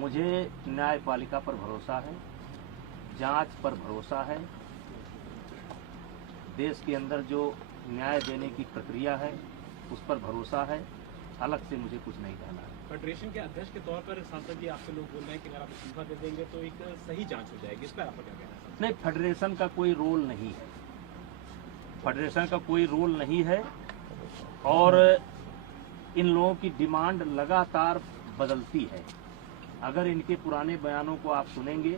मुझे न्यायपालिका पर भरोसा है, जांच पर भरोसा है, देश के अंदर जो न्याय देने की प्रक्रिया है उस पर भरोसा है। अलग से मुझे कुछ नहीं कहना है। फेडरेशन के अध्यक्ष के तौर पर सांसद जी आपसे लोग बोल रहे हैं कि अगर आप इस्तीफा दे देंगे तो एक सही जांच हो जाएगी, इस पर आपका क्या कहना है? नहीं, फेडरेशन का कोई रोल नहीं है, फेडरेशन का कोई रोल नहीं है और इन लोगों की डिमांड लगातार बदलती है। अगर इनके पुराने बयानों को आप सुनेंगे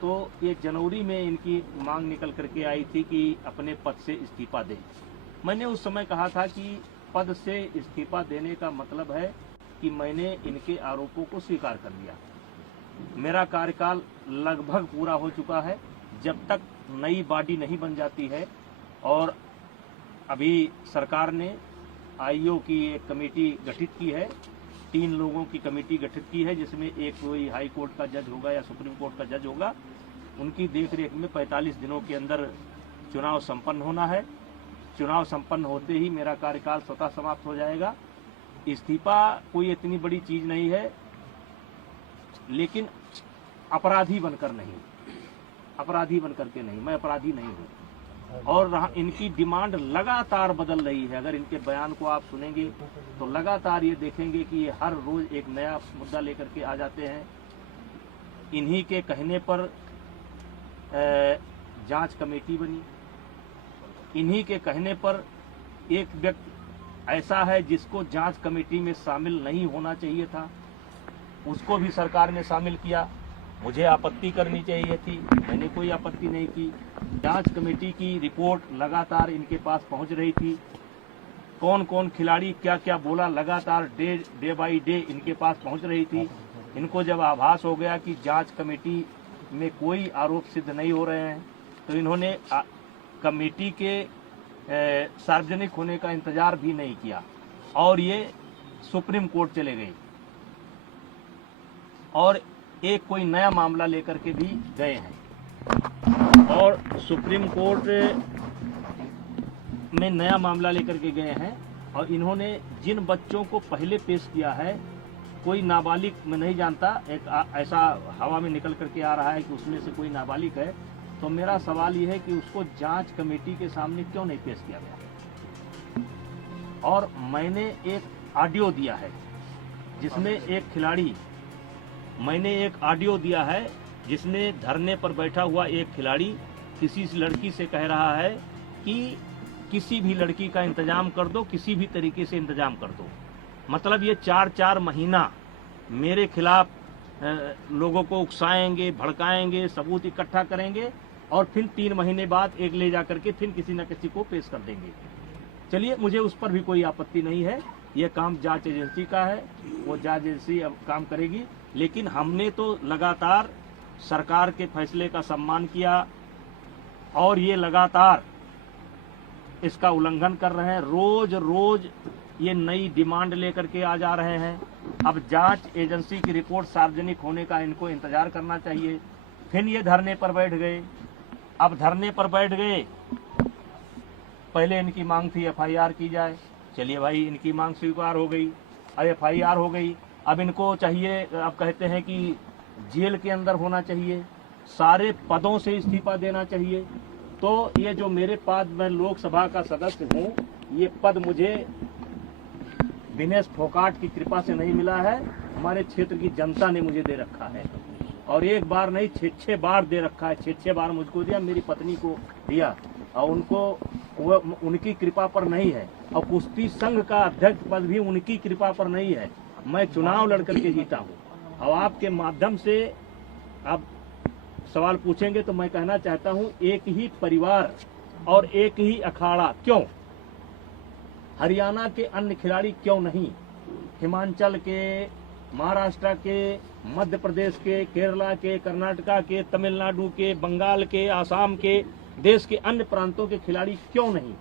तो ये जनवरी में इनकी मांग निकल करके आई थी कि अपने पद से इस्तीफा दें। मैंने उस समय कहा था कि पद से इस्तीफा देने का मतलब है कि मैंने इनके आरोपों को स्वीकार कर लिया। मेरा कार्यकाल लगभग पूरा हो चुका है। जब तक नई बॉडी नहीं बन जाती है, और अभी सरकार ने आईओ की एक कमेटी गठित की है, 3 लोगों की कमेटी गठित की है, जिसमें एक कोई हाई कोर्ट का जज होगा या सुप्रीम कोर्ट का जज होगा। उनकी देखरेख में 45 दिनों के अंदर चुनाव संपन्न होना है। चुनाव संपन्न होते ही मेरा कार्यकाल स्वतः समाप्त हो जाएगा। इस्तीफा कोई इतनी बड़ी चीज नहीं है, लेकिन अपराधी बनकर नहीं, अपराधी बनकर के नहीं, मैं अपराधी नहीं हूँ। और इनकी डिमांड लगातार बदल रही है। अगर इनके बयान को आप सुनेंगे तो लगातार ये देखेंगे कि ये हर रोज एक नया मुद्दा लेकर के आ जाते हैं। इन्हीं के कहने पर जांच कमेटी बनी, इन्हीं के कहने पर एक व्यक्ति ऐसा है जिसको जांच कमेटी में शामिल नहीं होना चाहिए था, उसको भी सरकार ने शामिल किया। मुझे आपत्ति करनी चाहिए थी, मैंने कोई आपत्ति नहीं की। जांच कमेटी की रिपोर्ट लगातार इनके पास पहुंच रही थी। कौन कौन खिलाड़ी क्या क्या बोला, लगातार डे बाई डे इनके पास पहुंच रही थी। इनको जब आभास हो गया कि जांच कमेटी में कोई आरोप सिद्ध नहीं हो रहे हैं, तो इन्होंने कमेटी के सार्वजनिक होने का इंतजार भी नहीं किया और ये सुप्रीम कोर्ट चले गए और एक कोई नया मामला लेकर के भी गए हैं। और सुप्रीम कोर्ट में नया मामला लेकर के गए हैं और इन्होंने जिन बच्चों को पहले पेश किया है, कोई नाबालिग मैं नहीं जानता, एक ऐसा हवा में निकल करके आ रहा है कि उसमें से कोई नाबालिग है। तो मेरा सवाल यह है कि उसको जांच कमेटी के सामने क्यों नहीं पेश किया गया। और मैंने एक ऑडियो दिया है जिसमें एक खिलाड़ी, मैंने एक ऑडियो दिया है जिसमें धरने पर बैठा हुआ एक खिलाड़ी किसी लड़की से कह रहा है कि किसी भी लड़की का इंतजाम कर दो, किसी भी तरीके से इंतजाम कर दो। मतलब ये 4-4 महीना मेरे खिलाफ लोगों को उकसाएंगे, भड़काएंगे, सबूत इकट्ठा करेंगे और फिर 3 महीने बाद एक ले जा करके फिर किसी न किसी को पेश कर देंगे। चलिए, मुझे उस पर भी कोई आपत्ति नहीं है। ये काम जांच एजेंसी का है, वो जांच एजेंसी अब काम करेगी। लेकिन हमने तो लगातार सरकार के फैसले का सम्मान किया और ये लगातार इसका उल्लंघन कर रहे हैं। रोज रोज ये नई डिमांड लेकर के आ जा रहे हैं। अब जांच एजेंसी की रिपोर्ट सार्वजनिक होने का इनको इंतजार करना चाहिए। फिर ये धरने पर बैठ गए। अब धरने पर बैठ गए, पहले इनकी मांग थी एफआईआर की जाए। चलिए भाई, इनकी मांग स्वीकार हो गई, अब एफआईआर हो गई। अब इनको चाहिए, अब कहते हैं कि जेल के अंदर होना चाहिए, सारे पदों से इस्तीफा देना चाहिए। तो ये जो मेरे पास, मैं लोकसभा का सदस्य हूँ, ये पद मुझे दिनेश फोगाट की कृपा से नहीं मिला है, हमारे क्षेत्र की जनता ने मुझे दे रखा है। और एक बार नहीं, 6 बार दे रखा है। 6 बार मुझको दिया, मेरी पत्नी को दिया, और उनको उनकी कृपा पर नहीं है। और कुश्ती संघ का अध्यक्ष पद भी उनकी कृपा पर नहीं है। मैं चुनाव लड़ करके जीता हूँ। और आपके माध्यम से आप सवाल पूछेंगे तो मैं कहना चाहता हूँ, एक ही परिवार और एक ही अखाड़ा क्यों? हरियाणा के अन्य खिलाड़ी क्यों नहीं? हिमाचल के, महाराष्ट्र के, मध्य प्रदेश के, केरला के, कर्नाटका के, तमिलनाडु के, बंगाल के, आसाम के, देश के अन्य प्रांतों के खिलाड़ी क्यों नहीं?